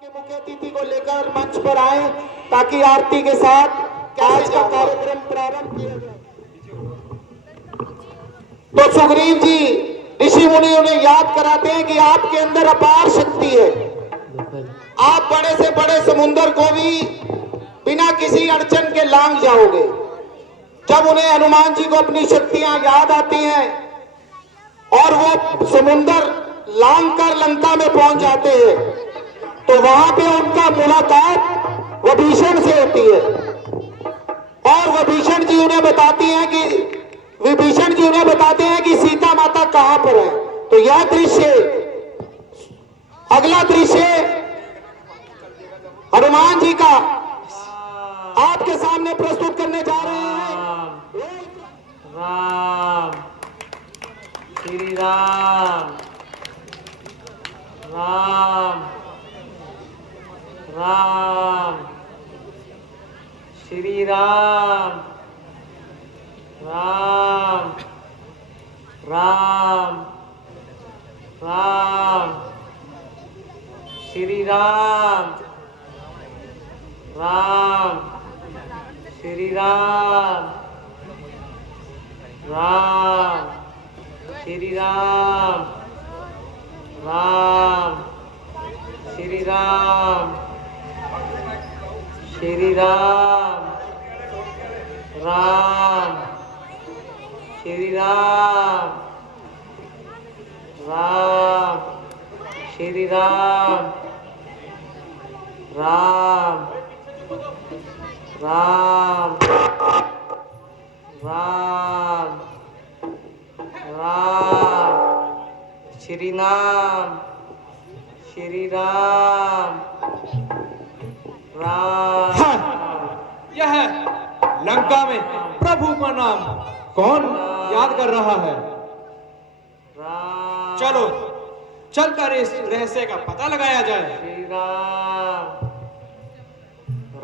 के मुख्य अतिथि को लेकर मंच पर आए ताकि आरती के साथ आज का कार्यक्रम प्रारंभ किया जाए। तो सुग्रीव जी ऋषि मुनि उन्हें याद कराते हैं कि आपके अंदर अपार शक्ति है। आप बड़े से बड़े समुद्र को भी बिना किसी अड़चन के लांग जाओगे। जब उन्हें हनुमान जी को अपनी शक्तियां याद आती हैं और वो समुद्र लांग कर लंका में पहुंच जाते हैं, तो वहां पे उनका मुलाकात विभीषण से होती है और विभीषण जी उन्हें बताते हैं कि सीता माता कहां पर है। तो यह दृश्य, अगला दृश्य हनुमान जी का आपके सामने प्रस्तुत करने जा रहे हैं। राम श्री राम राम राम श्री राम राम राम राम श्री राम राम श्री राम राम श्री राम राम श्री राम श्री राम राम श्री राम राम श्री राम राम राम राम राम श्री नाम श्री राम राम। यह लंका में प्रभु का नाम कौन याद कर रहा है? राम चलो चलकर इस रहस्य का पता लगाया जाए। श्री राम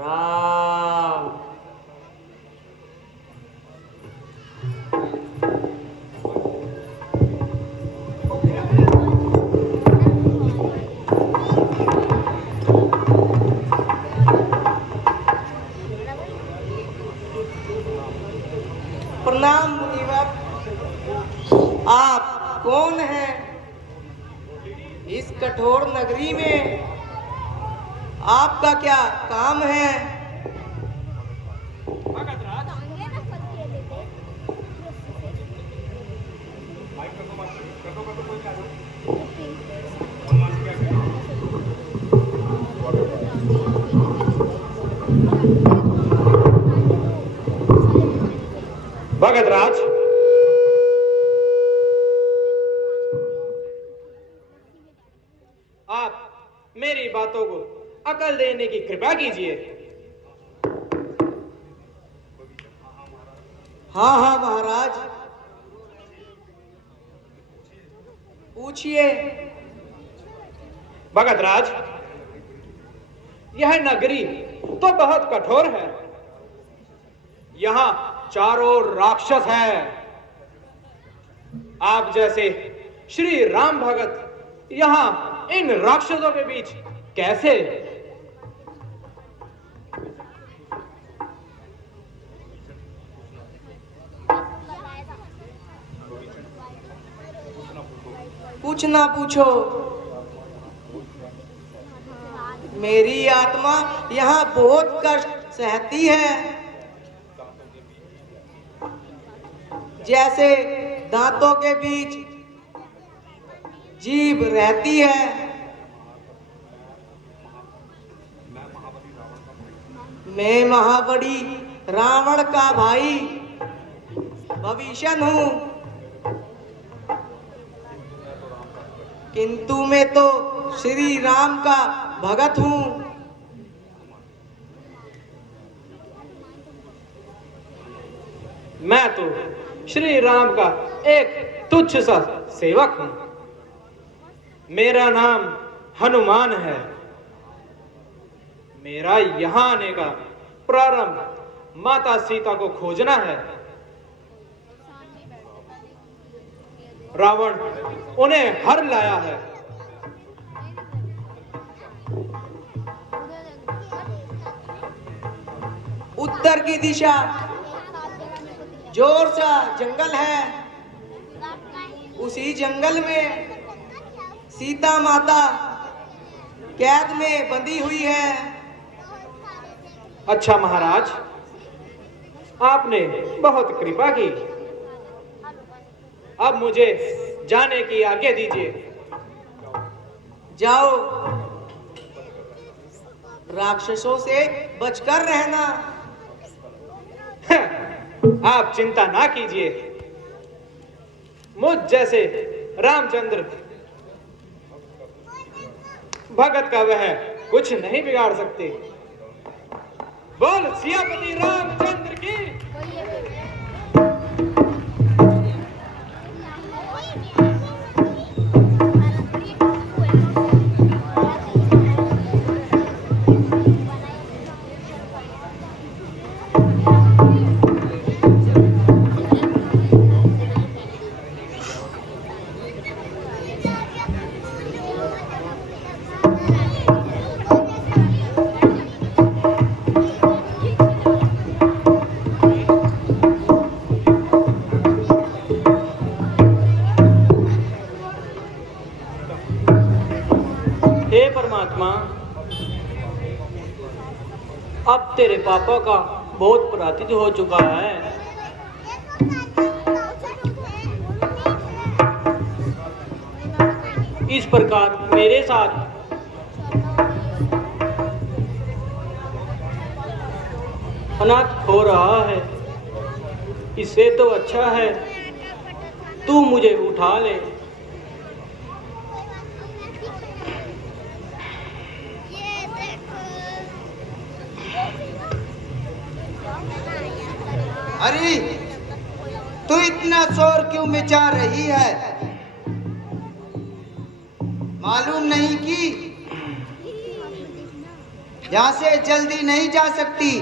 राम प्रणाम मुनिवर। आप कौन हैं? इस कठोर नगरी में आपका क्या काम है? भगत राज, आप मेरी बातों को अकल देने की कृपा कीजिए। हाँ हाँ महाराज, पूछिए। भगत राज, यह नगरी तो बहुत कठोर है। यहाँ चारों ओर राक्षस हैं। आप जैसे श्री राम भगत यहाँ इन राक्षसों के बीच कैसे? कुछ ना पूछो। मेरी आत्मा यहाँ बहुत कष्ट सहती है। जैसे दांतों के बीच जीभ रहती है। मैं महाबली रावण का भाई विभीषण हूँ, किंतु मैं तो श्री राम का भगत हूँ। मैं तो श्री राम का एक तुच्छ सा सेवक हूं। मेरा नाम हनुमान है। मेरा यहां आने का प्रारंभ माता सीता को खोजना है। रावण उन्हें हर लाया है। उत्तर की दिशा जोर सा जंगल है। उसी जंगल में सीता माता कैद में बंधी हुई है। अच्छा महाराज, आपने बहुत कृपा की। अब मुझे जाने की आज्ञा दीजिए। जाओ, राक्षसों से बचकर रहना। आप चिंता ना कीजिए, मुझ जैसे रामचंद्र भगत का वह कुछ नहीं बिगाड़ सकते। बोल सियापति रामचंद्र की। हे परमात्मा, अब तेरे पापा का बहुत पराजित हो चुका है। इस प्रकार मेरे साथ अनाथ हो रहा है, इससे तो अच्छा है तू मुझे उठा ले। अरे, तू इतना शोर क्यों मचा रही है? मालूम नहीं कि यहाँ से जल्दी नहीं जा सकती।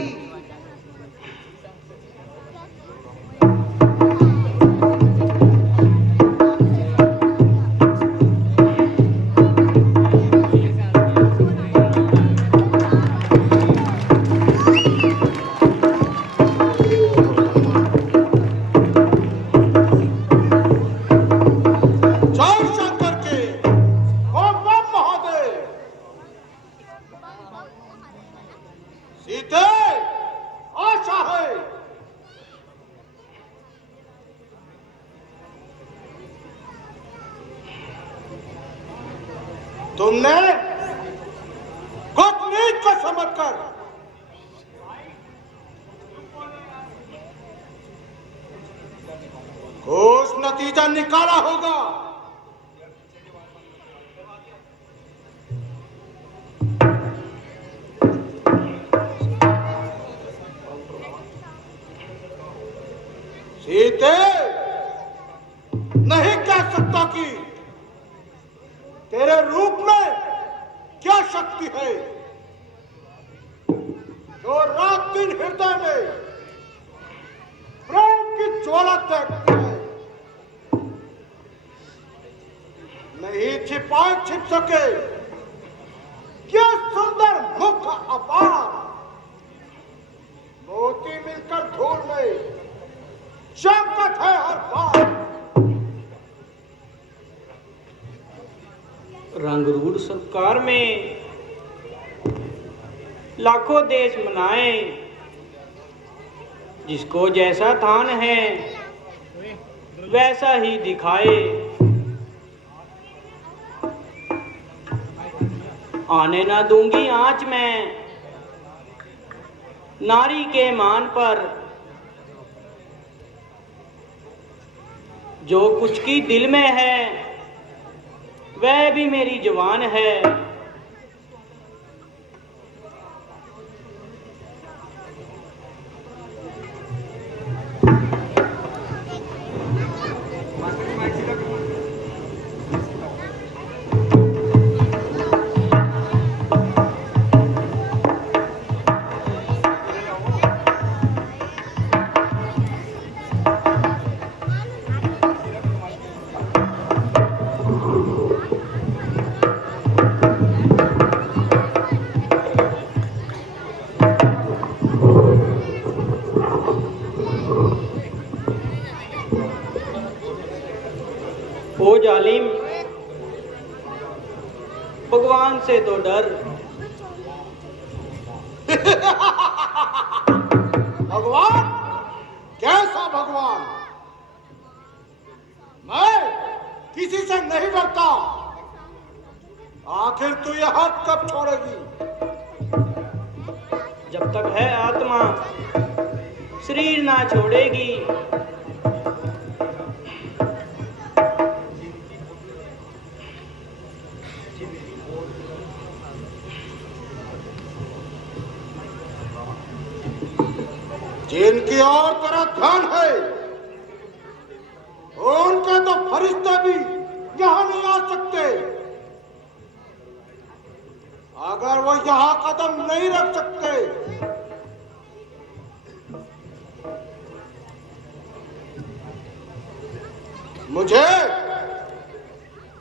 तुमने कुछ नीच को समझकर कुछ नतीजा निकाला होगा। सीते, नहीं कह सकता कि तेरे रूप में क्या शक्ति है जो रात दिन हृदय में प्रेम की ज्वाला तैरती है। नहीं छिप सके क्या सुंदर मुख अपार, मोती मिलकर धूल में चमकत है हर बार। रंगरूड़ सरकार में लाखों देश मनाए, जिसको जैसा थान है वैसा ही दिखाए। आने ना दूंगी आंच में नारी के मान पर, जो कुछ की दिल में है वह भी मेरी जुबान है। ओ जालिम, भगवान से तो डर। भगवान? कैसा भगवान? मैं किसी से नहीं डरता। आखिर तू यह हाथ कब छोड़ेगी? जब तक है आत्मा, शरीर ना छोड़ेगी। जिनकी और तरह ध्यान है, उनके तो फरिश्ते भी यहां नहीं आ सकते। अगर वो यहां कदम नहीं रख सकते, मुझे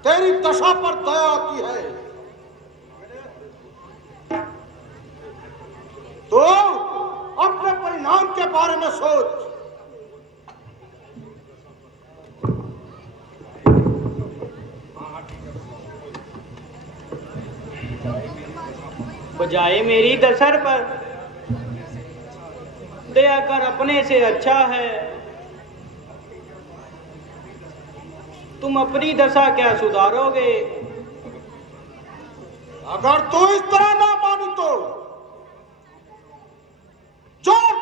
तेरी दशा पर दया आती है। तो अपने परिणाम के बारे में सोच। बजाए मेरी दसर पर दया कर अपने से अच्छा है। तुम अपनी दशा क्या सुधारोगे? अगर तू इस तरह ना मानी तो जोर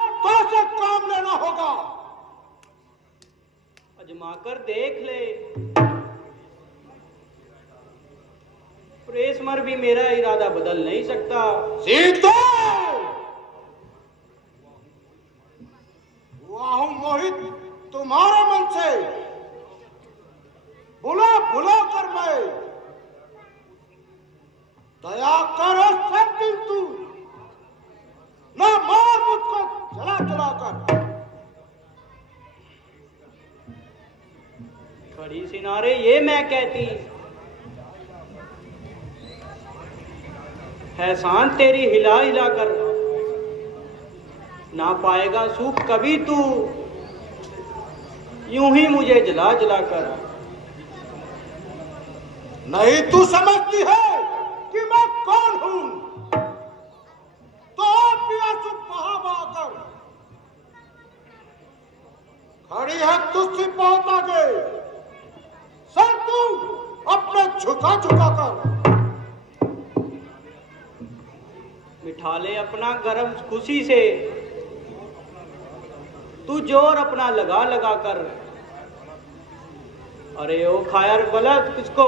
से काम लेना होगा। आजमा कर देख ले। प्रेसमर भी मेरा इरादा बदल नहीं सकता। सीता! हुआ हूं मोहित तुम्हारे मन से। बुला बुला कर मैं दया कर दिन तू ना मार मुझको जला जला कर। खड़ी सिनारे ये मैं कहती है, शान तेरी हिला हिला कर ना पाएगा सुख कभी तू, यूं ही मुझे जला जला कर। नहीं तू समझती है कि मैं कौन हूं? तो भी आंसू बहा बहा कर खड़ी है तुझसे बहुत आगे। सर तू अपने झुका झुका कर मिठा ले अपना गरम खुशी से, तू जोर अपना लगा लगा कर। अरे ओ खायर बलद किसको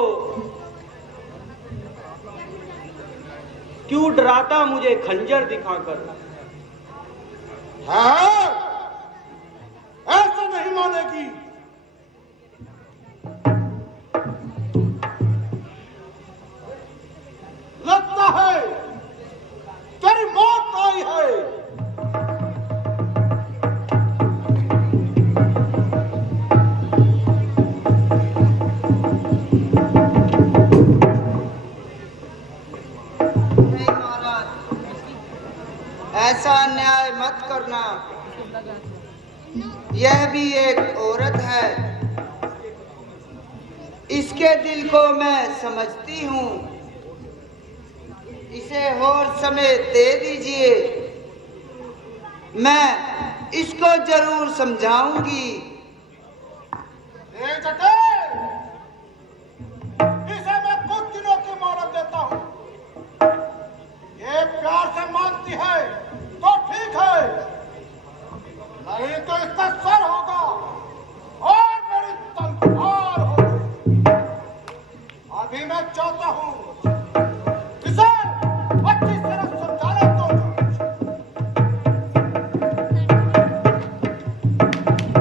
क्यों डराता मुझे खंजर दिखाकर? है ऐसा नहीं मानेगी। लगता है तेरी मौत आई है। नहीं महाराज, ऐसा अन्याय मत करना। यह भी एक औरत है, इसके दिल को मैं समझती हूँ। इसे और समय दे दीजिए, मैं इसको जरूर समझाऊंगी। इसे मैं कुछ दिनों की मोहलत देता हूँ। ये प्यार से मानती है तो ठीक है, नहीं तो इसका सर होगा और मेरी तलवार होगी। अभी मैं चाहता हूँ इसे अच्छी तरह समझाने दो।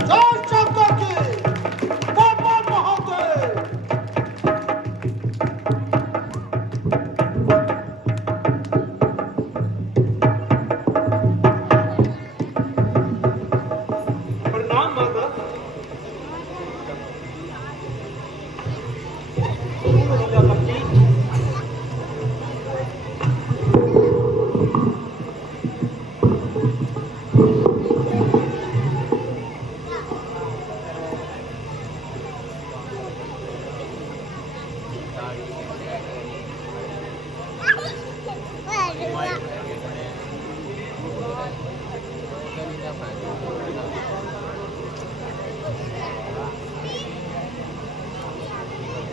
जय शंकर की बाबा महादेव। प्रणाम माता।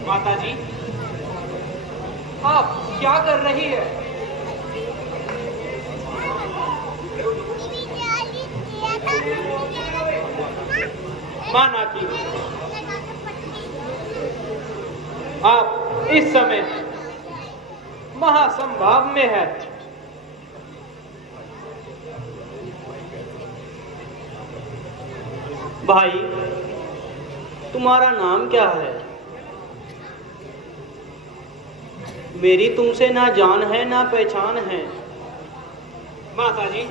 माता जी, आप क्या कर रही है? माना कि आप इस समय महासंभाव में है। भाई, तुम्हारा नाम क्या है? मेरी तुमसे ना जान है ना पहचान है। माता जी,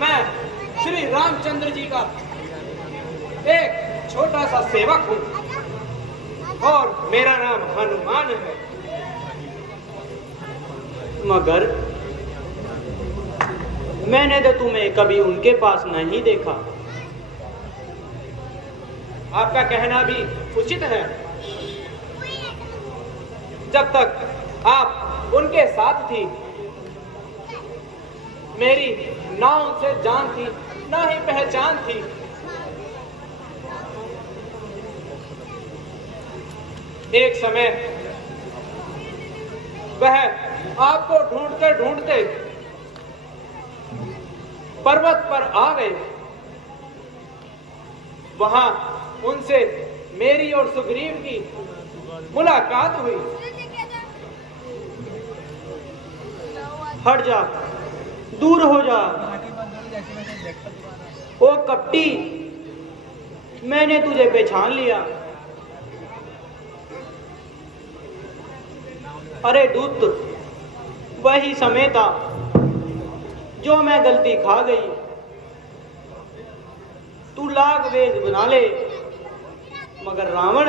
मैं श्री रामचंद्र जी का एक छोटा सा सेवक हूँ और मेरा नाम हनुमान है। मगर मैंने तो तुम्हें कभी उनके पास नहीं देखा। आपका कहना भी उचित है। जब तक आप उनके साथ थी, मेरी ना उनसे जान थी ना ही पहचान थी। एक समय वह आपको ढूंढते ढूंढते पर्वत पर आ गए। वहां उनसे मेरी और सुग्रीव की मुलाकात हुई। हट जा, दूर हो जा। ओ कपटी, मैंने तुझे पहचान लिया। अरे दूत, वही समय था जो मैं गलती खा गई। तू लाग वेद बना ले, मगर रावण,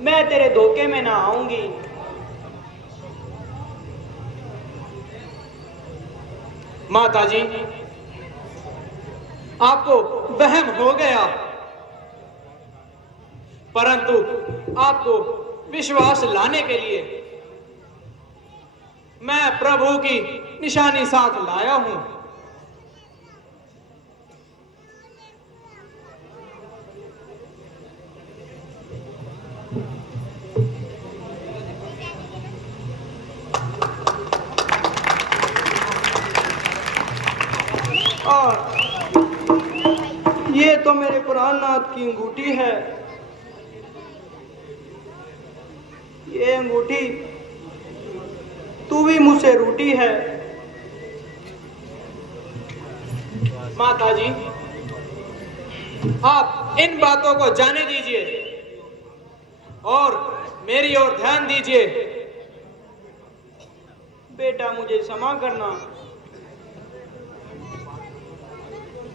मैं तेरे धोखे में ना आऊंगी। माता जी, आपको वहम हो गया, परंतु आपको विश्वास लाने के लिए मैं प्रभु की निशानी साथ लाया हूं। और ये तो मेरे प्राणनाथ की अंगूठी है। ये अंगूठी तू भी मुझसे रूठी है। माता जी, आप इन बातों को जाने दीजिए और मेरी ओर ध्यान दीजिए। बेटा, मुझे क्षमा करना,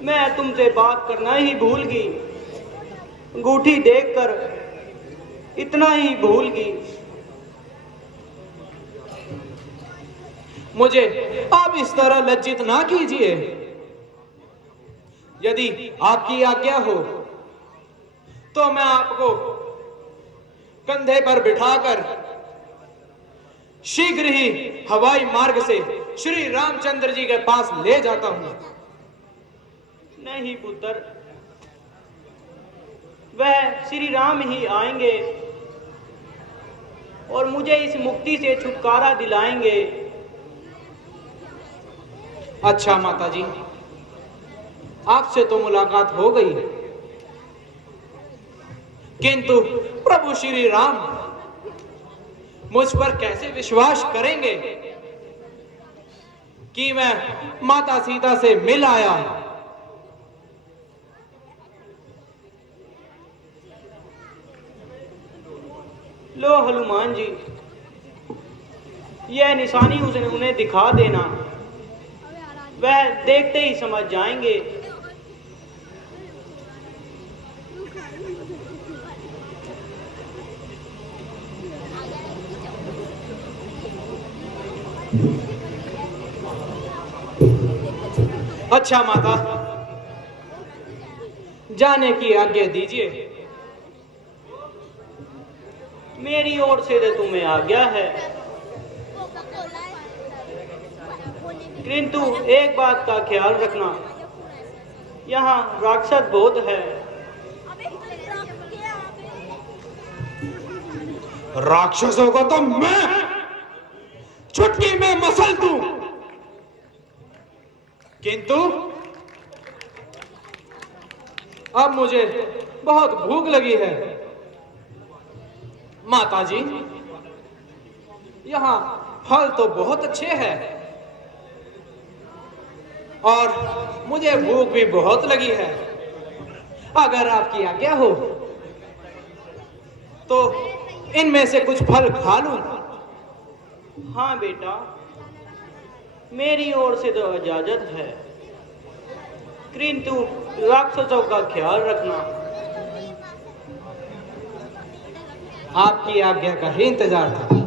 मैं तुमसे बात करना ही भूल गई। अंगूठी देखकर इतना ही भूल गई। मुझे आप इस तरह लज्जित ना कीजिए। यदि आपकी आज्ञा हो तो मैं आपको कंधे पर बिठाकर शीघ्र ही हवाई मार्ग से श्री रामचंद्र जी के पास ले जाता हूं। नहीं पुत्र, वह श्री राम ही आएंगे और मुझे इस मुक्ति से छुटकारा दिलाएंगे। अच्छा माता जी, आपसे तो मुलाकात हो गई, किंतु प्रभु श्री राम मुझ पर कैसे विश्वास करेंगे कि मैं माता सीता से मिल आया? लो हनुमान जी, यह निशानी उसने उन्हें दिखा देना, वह देखते ही समझ जाएंगे। अच्छा माता, जाने की आज्ञा दीजिए। मेरी ओर से तो तुम्हें आज्ञा है, किंतु एक बात का ख्याल रखना, यहाँ राक्षस बहुत है। राक्षसों को तो मैं चुटकी में मसल दूं, किंतु अब मुझे बहुत भूख लगी है। माताजी, यहाँ फल तो बहुत अच्छे हैं और मुझे भूख भी बहुत लगी है। अगर आपकी आज्ञा हो तो इनमें से कुछ फल खा लूं। हाँ बेटा, मेरी ओर से तो इजाजत है, किंतु राक्षसों का ख्याल रखना। आपकी आज्ञा का ही इंतजार था।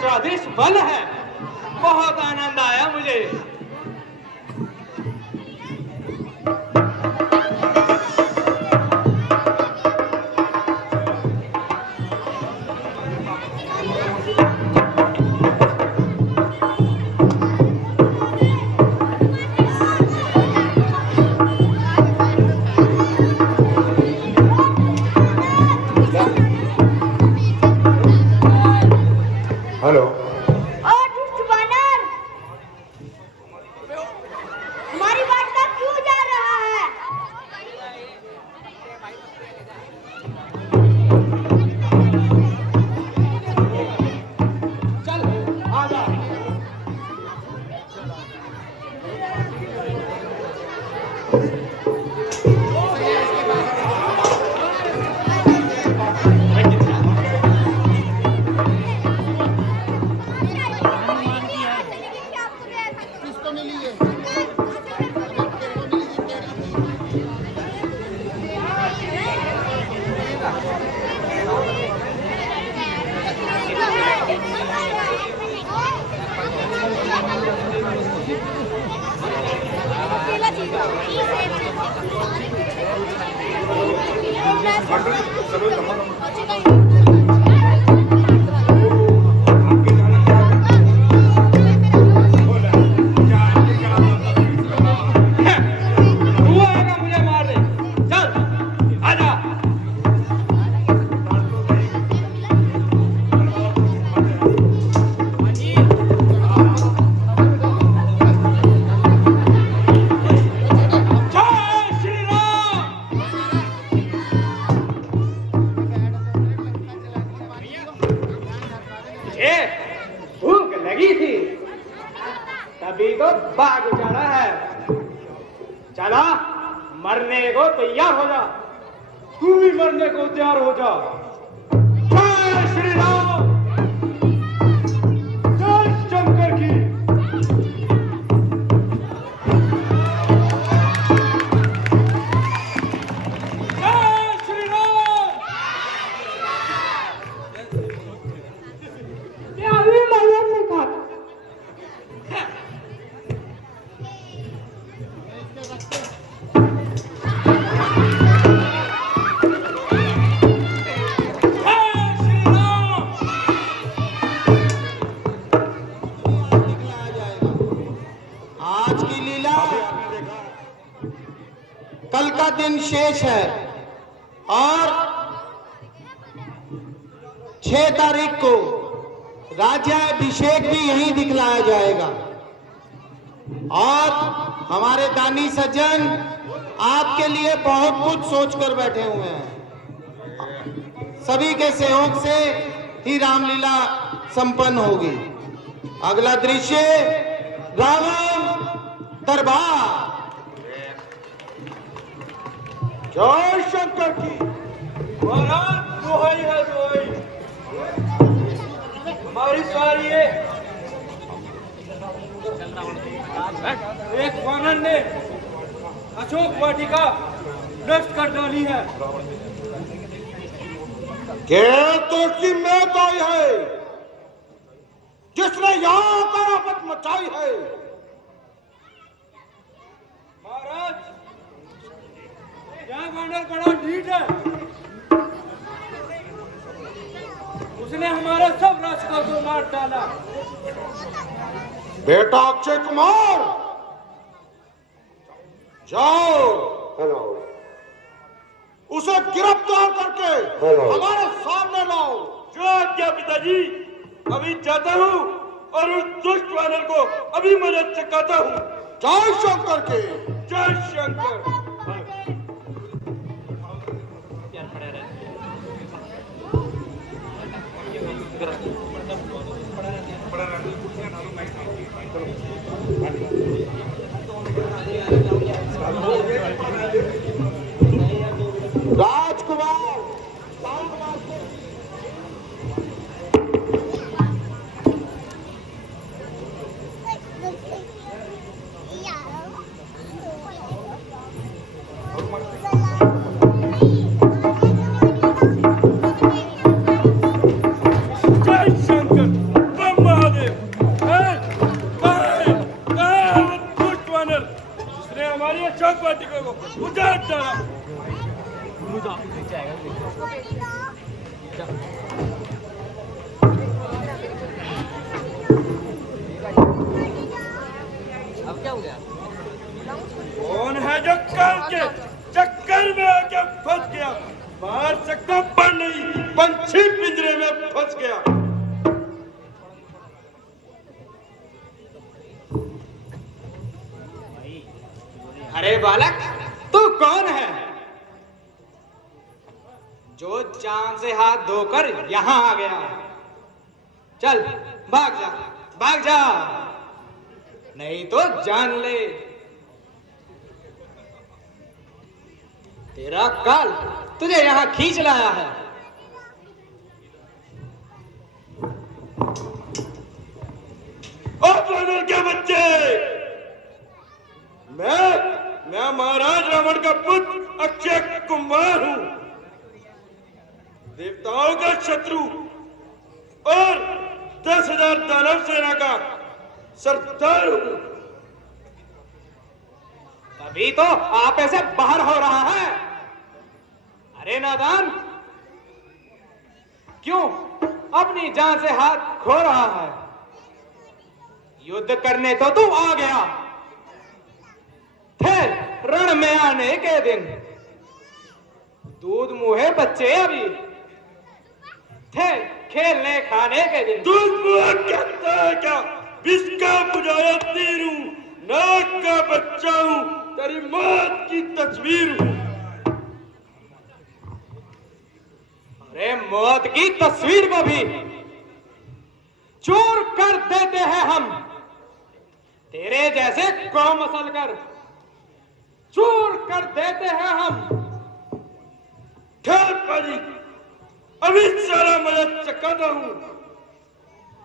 स्वादिष्ट फल है, बहुत आनंद आया मुझे। बाग उजाड़ा है। चला, मरने को तैयार हो जा। तू भी मरने को तैयार हो जा। जय श्री राम, जय शंकर की। जय श्री राम। अभी मैया से कहा आज की लीला कल का दिन शेष है और 6 तारीख को राज्याभिषेक भी यहीं दिखलाया जाएगा। और हमारे दानी सज्जन आपके लिए बहुत कुछ सोचकर बैठे हुए हैं। सभी के सहयोग से ही रामलीला संपन्न होगी। अगला दृश्य रावण दरबार। जय शंकर की। महाराज दुहाई है दुहाई, हमारी सवारी है। एक वानर ने अशोक वाटिका नष्ट कर डाली है। केवल तो उसकी मौत आई है जिसने यहाँ आकर आफत मचाई है। महाराज, यह वानर बड़ा ढीठ है। उसने हमारा सब रास्ता को मार डाला। बेटा अक्षय कुमार, जाओ उसे गिरफ्तार करके हमारे सामने लाओ। जो आज्ञा पिताजी। अभी जाता हूँ और उस दुष्ट वानर को अभी मदद चकाता हूँ। जय शंकर के। जय शंकर। राजकुमार जय शंकर। बम महादेव। कहाँ है वो दुष्ट वानर जिसने हमारी अशोक वाटिका को उजाड़ डाला? कौन है जो काल के चक्कर में आके फंस गया? मार सकता पर नहीं, पंछी पिंजरे में फंस गया। अरे बालक, तू कौन है जो जान से हाथ धोकर यहाँ आ गया? चल भाग जा, भाग जा, नहीं तो जान ले तेरा काल तुझे यहाँ खींच लाया है। और वानर के बच्चे, मैं महाराज रावण का पुत्र अक्षय कुमार हूँ, देवताओं का शत्रु और 10,000 दानव सेना का सरदार हूँ। तभी तो आप ऐसे बाहर हो रहा है। अरे नादान, क्यों अपनी जान से हाथ खो रहा है? युद्ध करने तो तू आ गया थे रण में आने के दिन। दूध मुहे बच्चे अभी थे खेलने खाने के दिन। दूध मुआ कहता है क्या? विष का बुझाया तीर हूँ, नाक का बच्चा हूँ, तेरी मौत की तस्वीर हूँ। अरे मौत की तस्वीर को भी चूर कर देते हैं हम। तेरे जैसे कौ मसल कर चूर कर देते हैं हम। ठहर पाजी, अभी सारा मजा चखाता हूँ।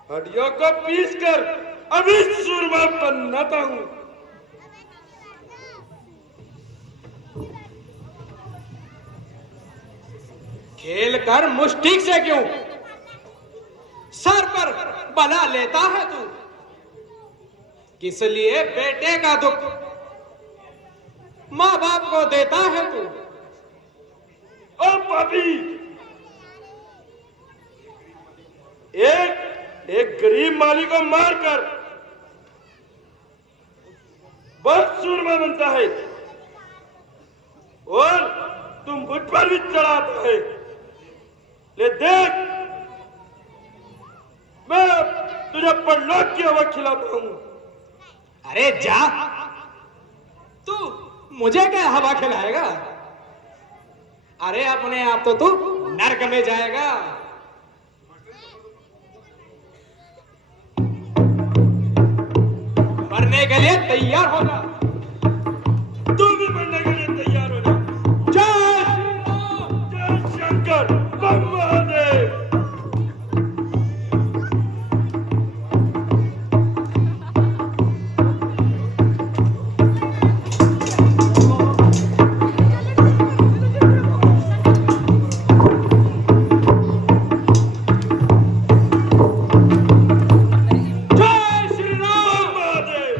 हड्डियों को पीस कर अभी सुरमा बनाता हूँ। खेल कर मुष्टिक से क्यों सर पर बला लेता है तू? किस लिए बेटे का दुख माँ बाप को देता है तू? ओ पापी, एक गरीब माली को मारकर बहुत सूरमा बनता है और तुम मुझ पर भी चढ़ाता है। ले देख, मैं तुझे परलोक की हवा खिलाता हूं। अरे जा, तू मुझे क्या हवा खिलाएगा? अरे अपने आप तो तू नरक में जाएगा। मरने के लिए तैयार हो जा। तू भी मरने के लिए तैयार हो जा। जय श्री राम। जय शंकर, बम महादेव। जय श्री राम। महादेव।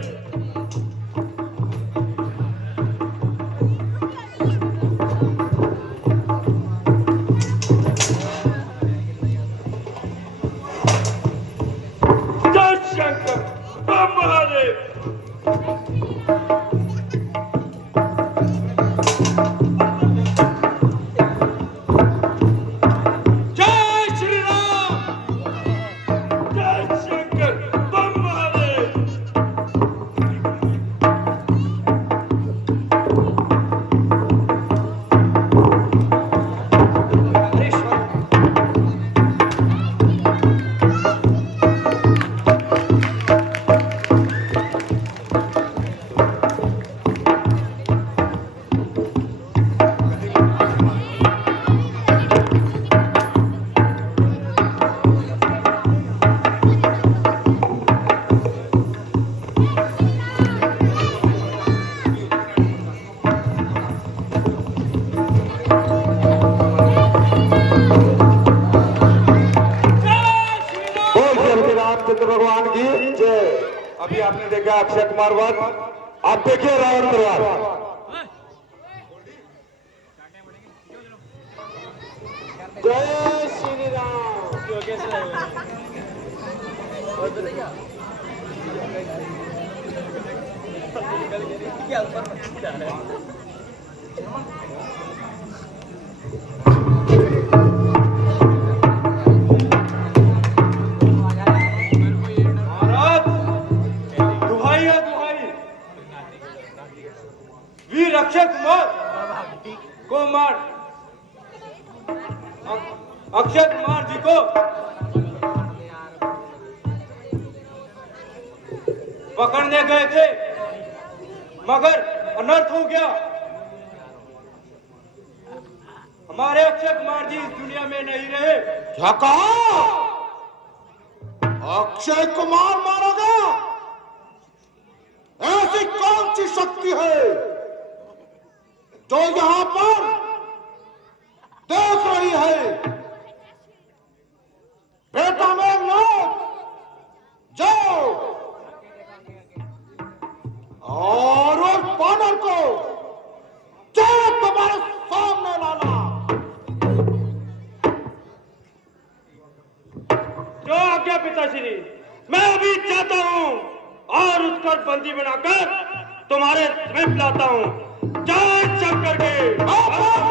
जय शंकर, बम महादेव। जय श्री राम। जय शंकर, बम महादेव। रामचंद्र भगवान की जय। अभी आपने देखा अक्षय कुमार वध, आप देखिए रावण परिवार। जय श्री राम। महाराज, दुहाई है दुहाई। वीर अक्षय कुमार को मार, अक्षय कुमार जी को पकड़ने गए थे मगर अनर्थ हो गया। हमारे अक्षय कुमार जी इस दुनिया में नहीं रहे। क्या कहा? अक्षय कुमार मारा गया? ऐसी कौन सी शक्ति है जो यहां पर देख रही है? बेटा मेघनाथ, जाओ और उस बानर को तुम्हारे सामने लाना। जो आज्ञा पिताश्री, मैं अभी चाहता हूँ और उसको बंदी बनाकर तुम्हारे समीप लाता हूँ। जय शंकर के महादेव।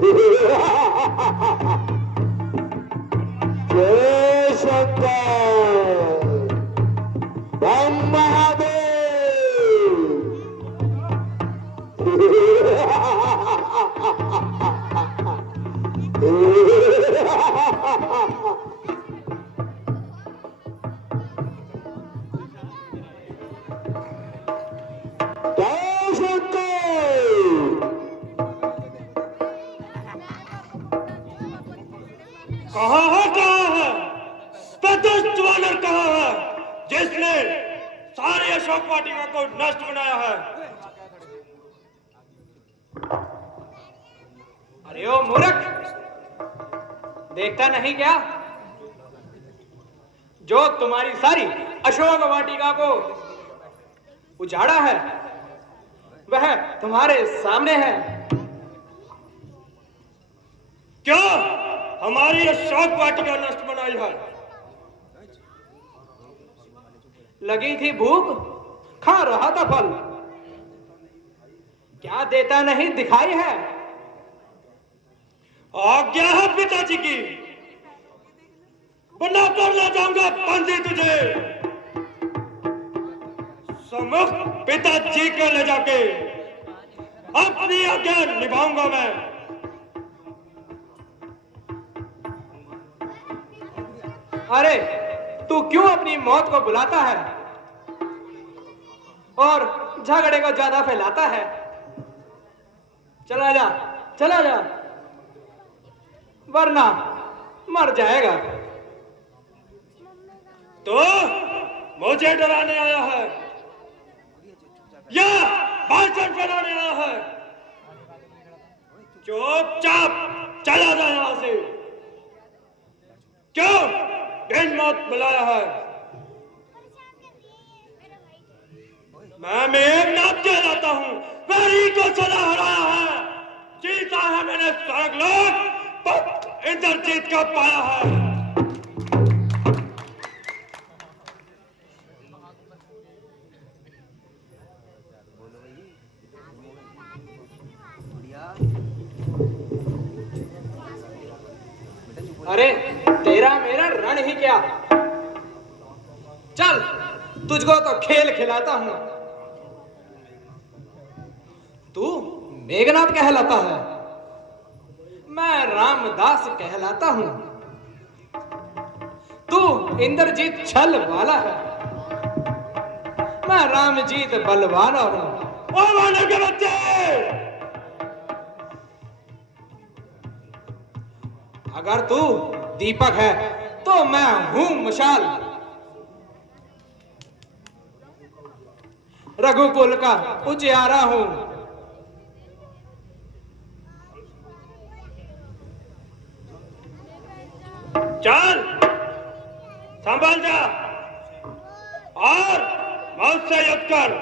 जय शंकर बम महादेव। जय शंकर। कहाँ है प्रदुष्ट वानर कहाँ है जिसने सारे अशोक वाटिका को नष्ट बनाया है? अरे ओ मूर्ख, देखता नहीं क्या जो तुम्हारी सारी अशोक वाटिका को उजाड़ा है वह तुम्हारे सामने है। क्या हमारी अशोक वाटिका नष्ट बनाई है? लगी थी भूख, खा रहा था फल, क्या देता नहीं दिखाई है। आज्ञा है पिताजी की, बना कर ले जाऊंगा बंदी तुझे। सम्मुख पिताजी को ले जाके अपनी आज्ञा निभाऊंगा मैं। अरे तू क्यों अपनी मौत को बुलाता है और झगड़े को ज्यादा फैलाता है? चला जा वरना मर जाएगा। तो मुझे डराने आया है या भाषण फैलाने आया है? चुपचाप चला जा यहां से। क्यों दिन मौत बुलाया है? मैं मेघनाथ कहलाता हूं, मेरी को चला हराया है, जीता है मैंने स्वर्गलोक, पर इंद्रजीत का पाया है। अरे तेरा मेरा रण ही क्या, चल तुझको तो खेल खिलाता हूं। तू मेघनाथ कहलाता है, मैं रामदास कहलाता हूं। तू इंद्रजीत छल वाला है, मैं रामजीत बलवाना हूं। ओ वानर के बच्चे, अगर तू दीपक है तो मैं हूं मशाल, रघुकुल का उजियारा हूं। चल संभल जा और मौत से युद्ध कर।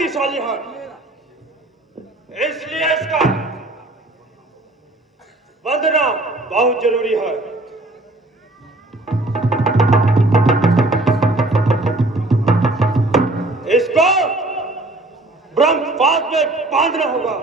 शक्तिशाली है, इसलिए इसका वंदना बहुत जरूरी है। इसको ब्रह्मपाद में बांधना होगा।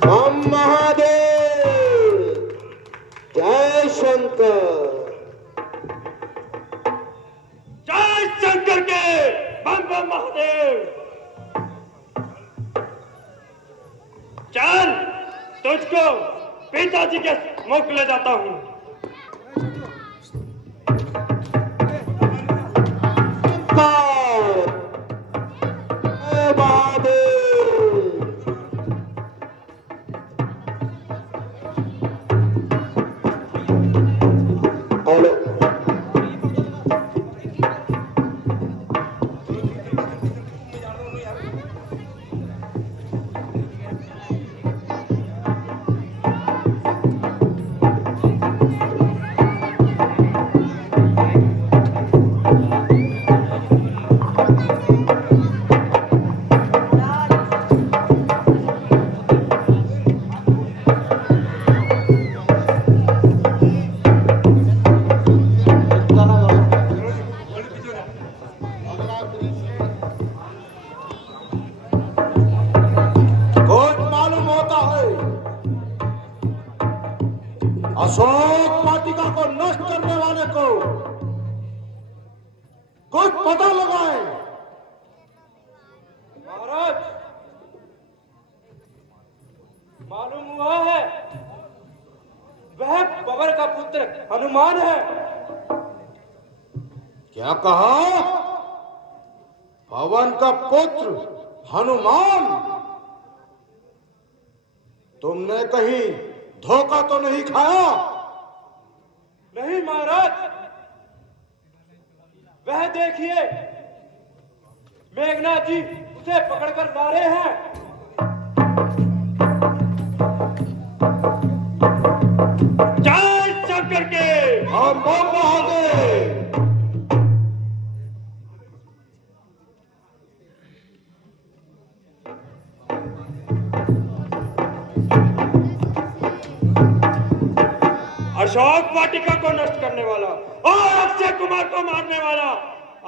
हम महादेव, जय शंकर। जय शंकर के बम बम महादेव। चल, तुझको पिताजी के मुख ले जाता हूँ। जय महादेव। हेलो, कुछ मालूम होता है? अशोक वाटिका को नष्ट करने वाले को कुछ पता लगाए। महाराज, मालूम हुआ है वह बबर का पुत्र हनुमान है। क्या कहा? पवन का पुत्र हनुमान? तुमने कहीं धोखा तो नहीं खाया? नहीं महाराज, वह देखिए मेघनाथ जी उसे पकड़कर ला रहे हैं। जय शंकर के हम बम महादेव। अशोक वाटिका को नष्ट करने वाला और अक्षय कुमार को मारने वाला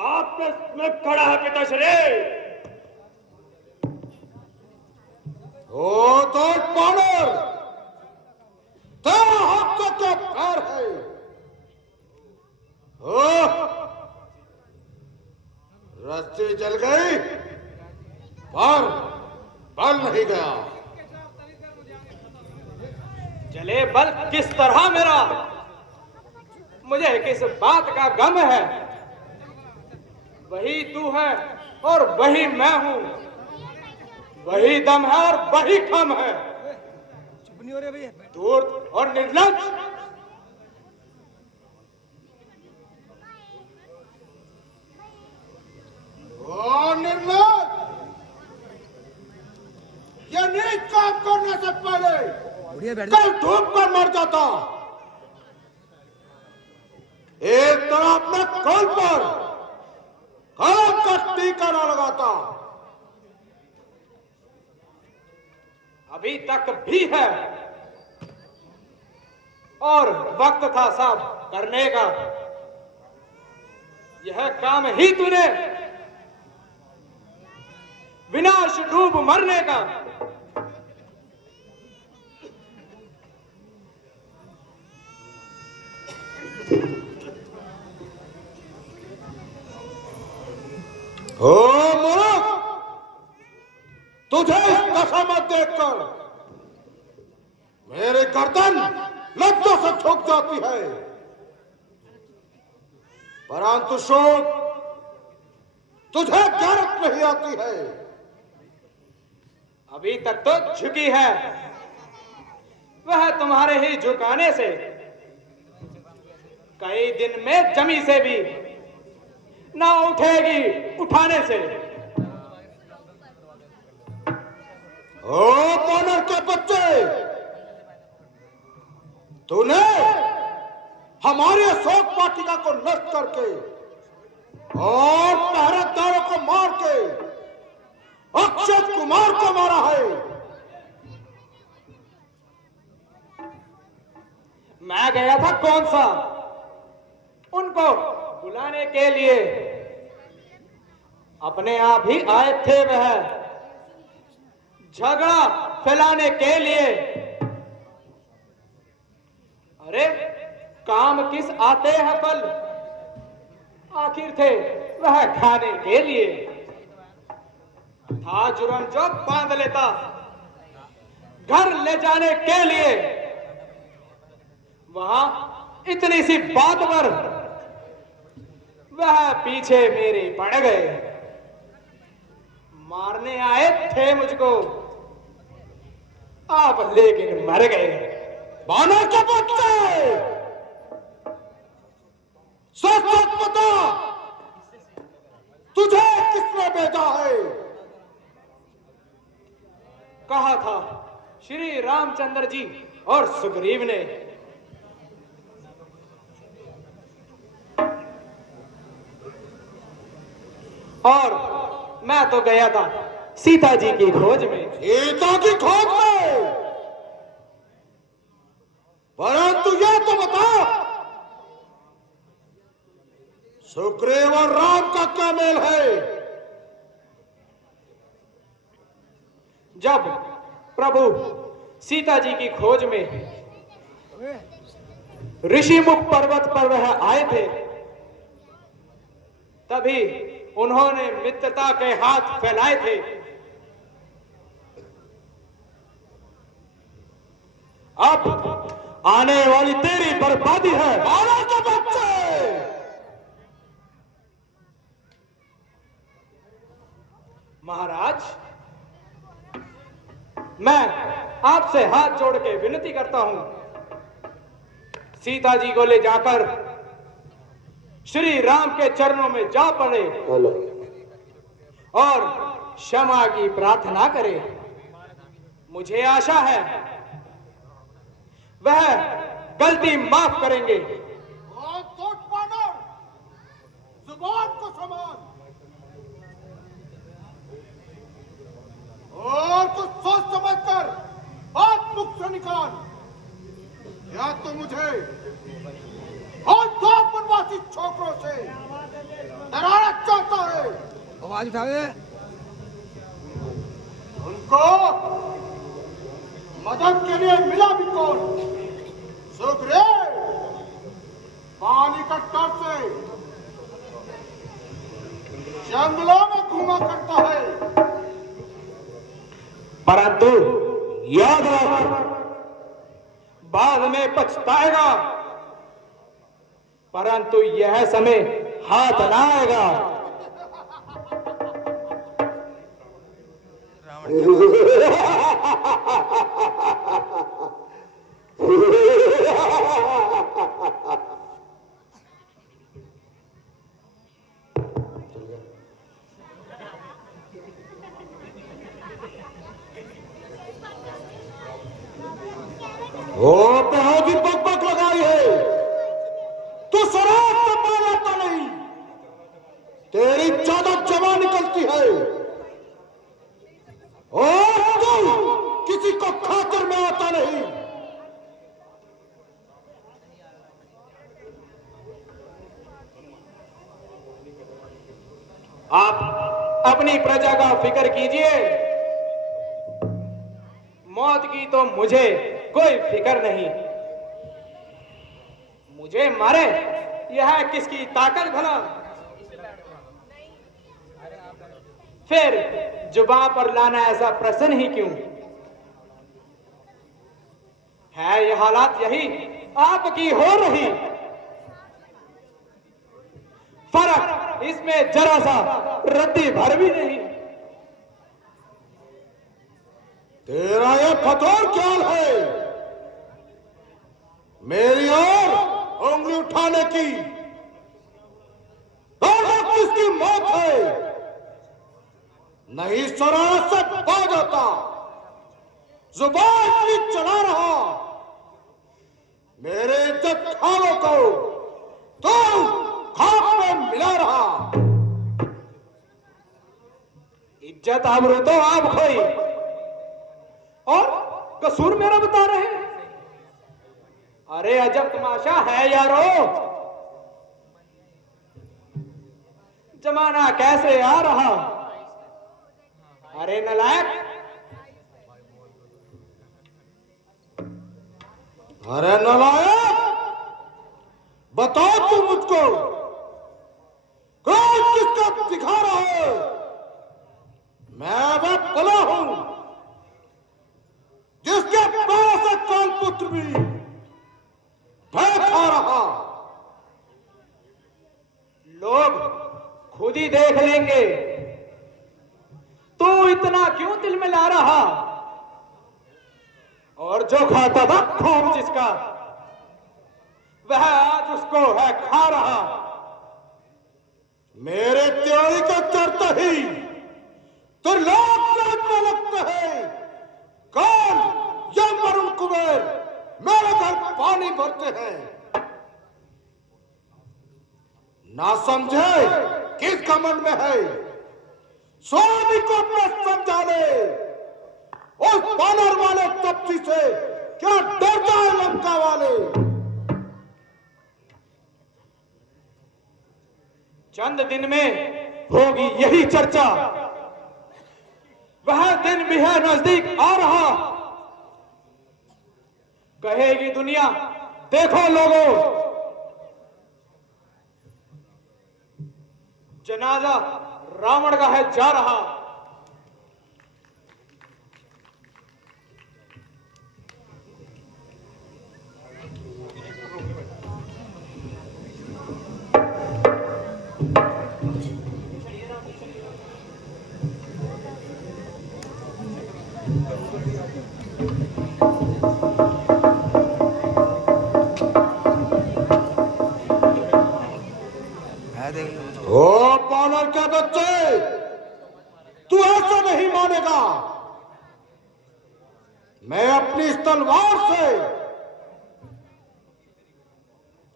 आपस में खड़ा है पिताश्री। ओ तो पानर, तेरा हाथ तो क्या पैर है? ओ, रस्सी जल गई पर बल नहीं गया। चले बल किस तरह मेरा, मुझे किस बात का गम है। वही तू है और वही मैं हूं, वही दम है और वही खम है। दूर और निर्लज, ओ निर्लज, ये नीच काम करने से पहले कल धूप कर मर जाता। एक तरह अपने कल पर कलम का टीका न लगाता। अभी तक भी है और वक्त था सब करने का। यह काम ही तूने विनाश डूब मरने का। ओ मूर्ख, तुझे इस दशा में देखकर मेरी गर्दन लज्जा से झुक जाती है। परंतु शोक, तुझे गैरत नहीं आती है। अभी तक तो झुकी है, वह तुम्हारे ही झुकाने से कई दिन में जमी से भी ना उठेगी उठाने से। ओ बानर के बच्चे, तूने हमारे शोक वाटिका को नष्ट करके और पहरेदारों को मार के अक्षय कुमार को मारा है। मैं गया था कौन सा उनको बुलाने के लिए, अपने आप ही आए थे वह झगड़ा फैलाने के लिए। अरे काम किस आते हैं फल, आखिर थे वह खाने के लिए। था जुर्म जो बांध लेता घर ले जाने के लिए, वहां इतनी सी बात पर वह पीछे मेरे पड़ गए। मारने आए थे मुझको, आप लेकिन मर गए। बानर के बच्चे, सच सच बता, तुझे किसने भेजा है? कहा था श्री रामचंद्र जी और सुग्रीव ने। और मैं तो गया था सीता जी की खोज में। सीता की खोज में? परंतु यह तो बता, सुग्रीव और राम का क्या मेल है? जब प्रभु सीता जी की खोज में ऋषिमुख पर्वत पर वह आए थे, तभी उन्होंने मित्रता के हाथ फैलाए थे। अब आने वाली तेरी बर्बादी है। बानर के बच्चे, महाराज, मैं आपसे हाथ जोड़ के विनती करता हूं, सीता जी को ले जाकर श्री राम के चरणों में जा पड़े और क्षमा की प्रार्थना करें। मुझे आशा है वह गलती माफ करेंगे। और तो बानर, जुबान को संभाल और कुछ सोच समझकर बात मुख से निकाल, या तो मुझे और दो वनवासी छोकरों से डराना चाहता है। आवाज उठावे। उनको मदद के लिए मिला भी कौन? सुग्रीव पानी का तट से जंगलों में घूमा करता है। परंतु याद रख, बाद में पछताएगा, परंतु यह समय हाथ ना आएगा। ओ बहुत ही बकबक लगाई है, तू शराब तो पाता नहीं, तेरी ज्यादा जमा निकलती है और तू किसी को खाकर में आता नहीं। आप अपनी प्रजा का फिक्र कीजिए, मौत की तो मुझे कोई फिक्र नहीं। मुझे मारे यह किसकी ताकत भला? फिर जुबान पर लाना ऐसा प्रश्न ही क्यों है? ये हालात यही आपकी हो रही, इसमें जरा सा रत्ती भर भी नहीं। तेरा ये फतोर ख्याल है मेरी ओर उंगली उठाने की, किसकी मौत है, नहीं सरासत पा जाता, जुबान भी चला रहा, मेरे इज्जत खालों को तो खाक में मिला रहा। इज्जत आबरू तो आप खोई और कसूर मेरा बता रहे हैं। अरे अजब तमाशा है यारो, जमाना कैसे आ रहा। अरे नलायक, अरे नालायक, बताओ तू मुझको कौन किसका दिखा रहा है। मैं वह भला हूं जिसके पास एक काल पुत्र भी भय खा रहा। लोग खुद ही देख लेंगे, तू इतना क्यों दिल में ला रहा। और जो खाता था खून जिसका, वह आज उसको है खा रहा। मेरे त्यागी का करते ही तो लोग सोचने लगते हैं कौन या मरुण कुबेर मेरे घर पानी भरते हैं। ना समझे किस घमंड में है, स्वामी को अपना समझा ले। उस बानर वाले तपसी से क्या डरता है लंका वाले। चंद दिन में होगी यही चर्चा, वह दिन भी है नजदीक आ रहा। कहेगी दुनिया देखो लोगों, जनाजा रावण का है जा रहा। ओ बानर के बच्चे, तू ऐसा नहीं मानेगा। मैं अपनी इस तलवार से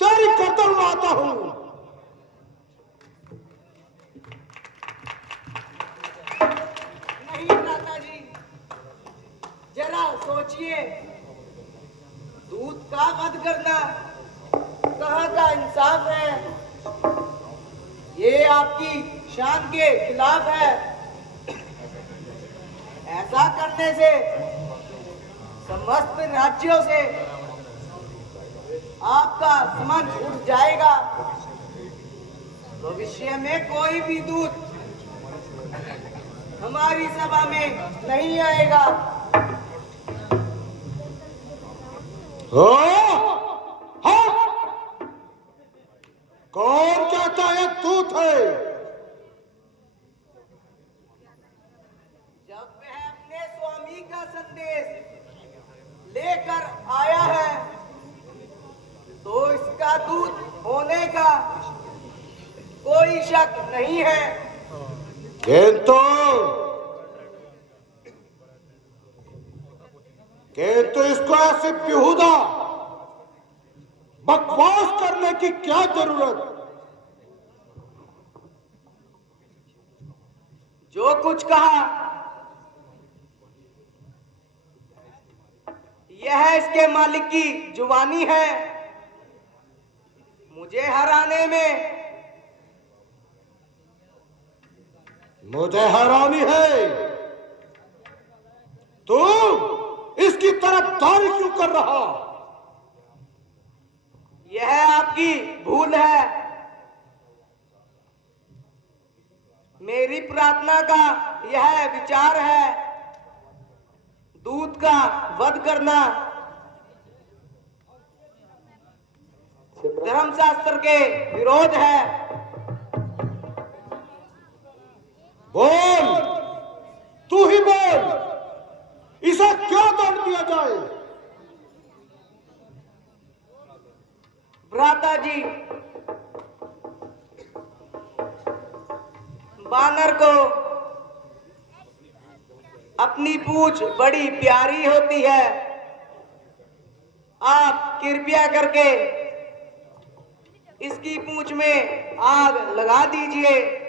तेरी गर्दन उड़ाता हूं। नहीं भ्राता जी, जरा सोचिए, दूध का वध करना कहाँ का इंसाफ है। ये आपकी शान के खिलाफ है। ऐसा करने से समस्त राज्यों से आपका संबंध उठ जाएगा। भविष्य में कोई भी दूत हमारी सभा में नहीं आएगा। कौन कहता है दूत है। जब वह अपने स्वामी का संदेश लेकर आया है तो इसका दूत होने का कोई शक नहीं है। किंतु इसको ऐसे बेहुदा बकवास करने की क्या जरूरत। जो कुछ कहा यह इसके मालिक की जुबानी है। मुझे हराने में मुझे हैरानी है, तू इसकी तरफदारी क्यों कर रहा। यह आपकी भूल है। मेरी प्रार्थना का यह विचार है, दूत का वध करना धर्मशास्त्र के विरोध है। बोल, तू ही बोल, इसे क्यों तोड़ दिया जाए? भ्राता जी, बानर को अपनी पूंछ बड़ी प्यारी होती है। आप कृपया करके इसकी पूंछ में आग लगा दीजिए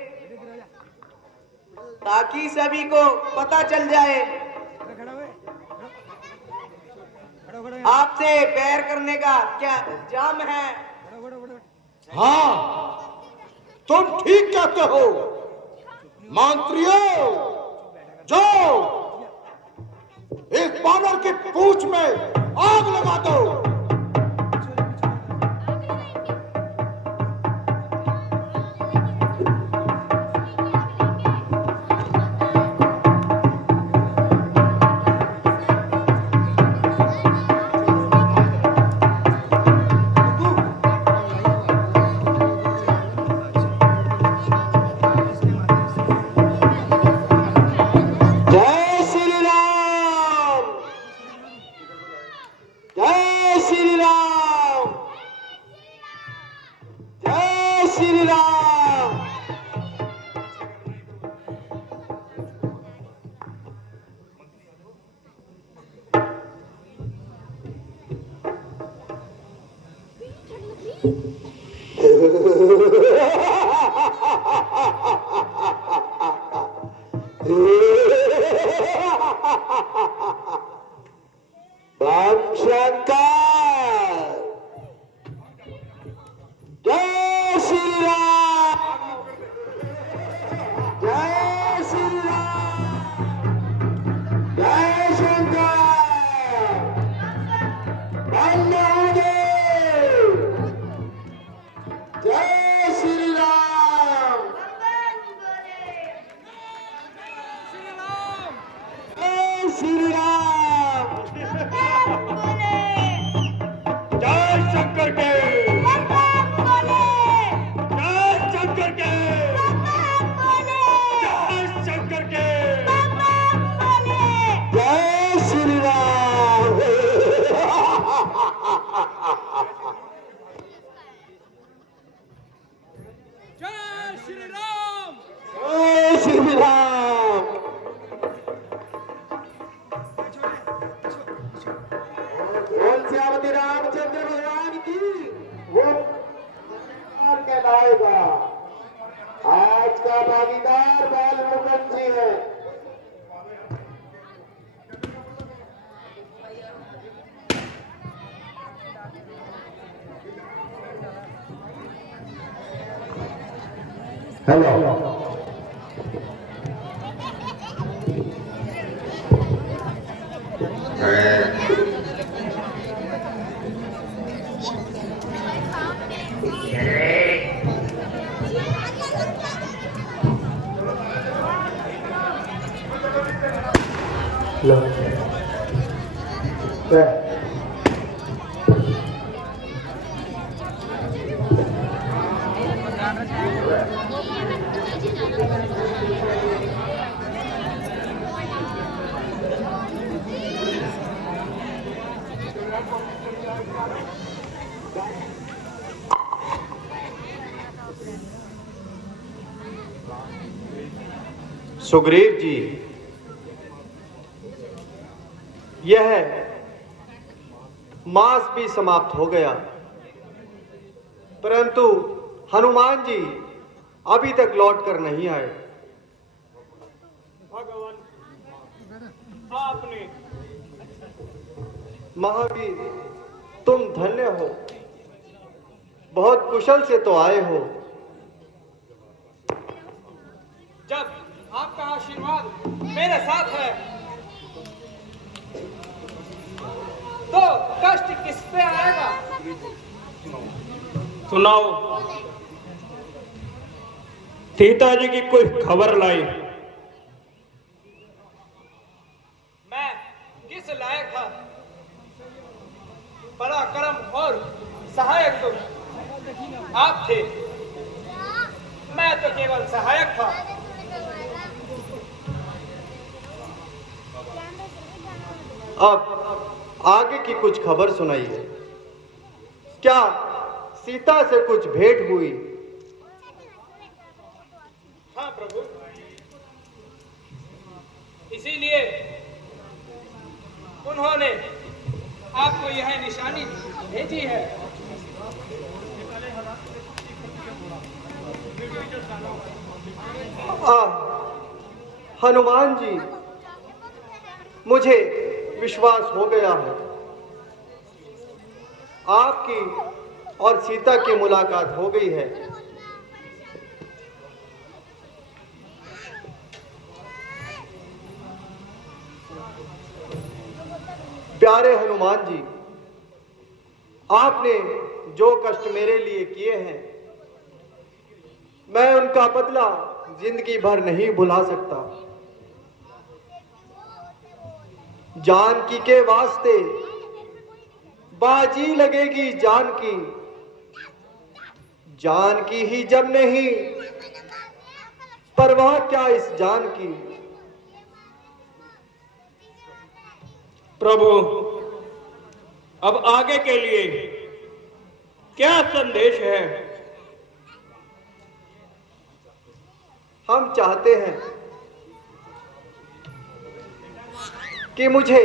ताकि सभी को पता चल जाए आपसे बैर करने का क्या जाम है। हाँ, तुम ठीक कहते हो। मंत्रियों, जाओ इस बानर की पूंछ में आग लगा दो। जय श्री राम, जय श्री राम, जय श्री राम। बम शंकर, जय श्री राम, जय श्री राम, जय शंकर, बम महादेव, जय श्री राम, जय श्री राम, जय शंकर के, जय शंकर के, जय शंकर के। जय श्री राम। जय श्री राम। बोल श्यामती रामचंद्र भगवान की। वो और कहलाएगा। आज का भागीदार बाल मुकुंद जी है। हेलो, सुग्रीव जी, यह मास भी समाप्त हो गया, परंतु हनुमान जी अभी तक लौट कर नहीं आए। भगवान, आपने महावीर, तुम धन्य हो, बहुत कुशल से तो आए हो। जब आपका आशीर्वाद मेरे साथ है तो कष्ट किस पे आएगा? सुनाओ, सीता जी की कोई खबर लाई? मैं किस लायक था? पराक्रम और सहायक तो आप थे, मैं तो केवल सहायक था। अब आगे की कुछ खबर सुनाइए। क्या सीता से कुछ भेंट हुई? हाँ प्रभु, इसीलिए उन्होंने आपको यह निशानी भेजी है। हनुमान जी, मुझे विश्वास हो गया है। आपकी और सीता की मुलाकात हो गई है। प्यारे हनुमान जी, आपने जो कष्ट मेरे लिए किए हैं, मैं उनका बदला जिंदगी भर नहीं भुला सकता। जानकी के वास्ते बाजी लगेगी जान की, जान की ही जब नहीं परवाह क्या इस जान की। प्रभु, अब आगे के लिए क्या संदेश है? हम चाहते हैं कि मुझे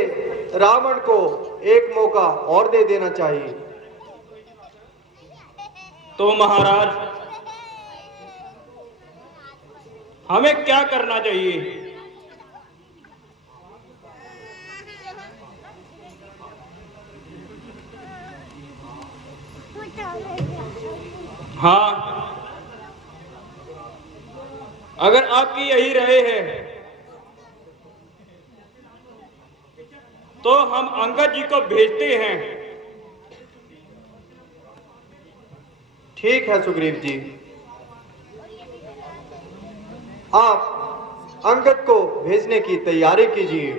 रावण को एक मौका और दे देना चाहिए। तो महाराज, हमें क्या करना चाहिए? हाँ, अगर आपकी यही राय है तो हम अंगद जी को भेजते हैं। ठीक है सुग्रीव जी, आप अंगद को भेजने की तैयारी कीजिए।